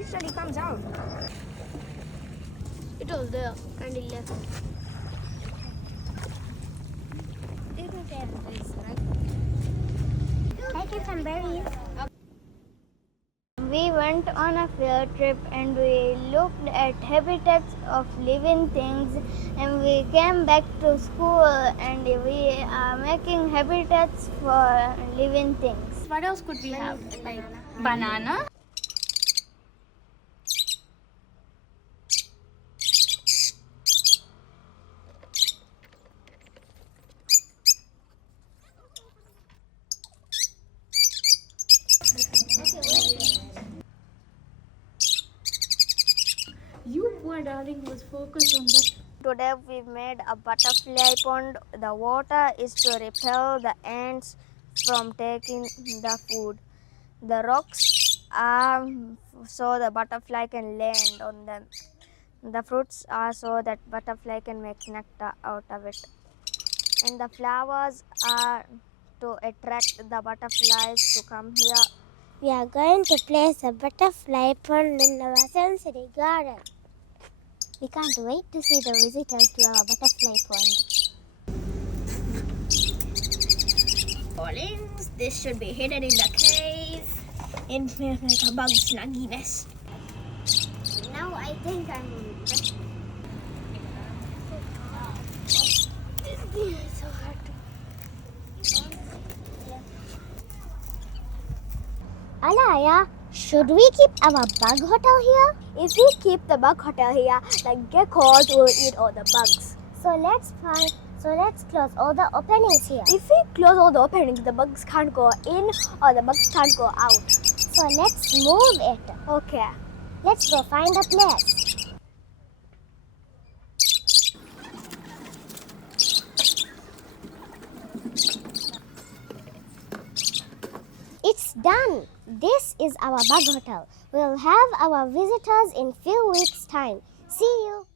usually comes out. It was there and it left. Take it some berries. We went on a field trip and we looked at habitats of living things, and we came back to school and we are making habitats for living things. What else could we have? Like banana? You poor darling was focused on that. Today we made a butterfly pond. The water is to repel the ants from taking the food. The rocks are so the butterfly can land on them. The fruits are so that butterfly can make nectar out of it. And the flowers are to attract the butterflies to come here. We are going to place a butterfly pond in our sensory garden. We can't wait to see the visitors to our butterfly pond. Darlings, this should be hidden in the cave. In like a bug snuggy nest. Now I think I'm ready. It's so hard to... Alaya, should we keep our bug hotel here? If we keep the bug hotel here, the geckos will eat all the bugs. So let's close all the openings here. If we close all the openings, the bugs can't go in or the bugs can't go out. So let's move it. Okay. Let's go find a place. It's done. This is our bug hotel. We'll have our visitors in few weeks' time. See you.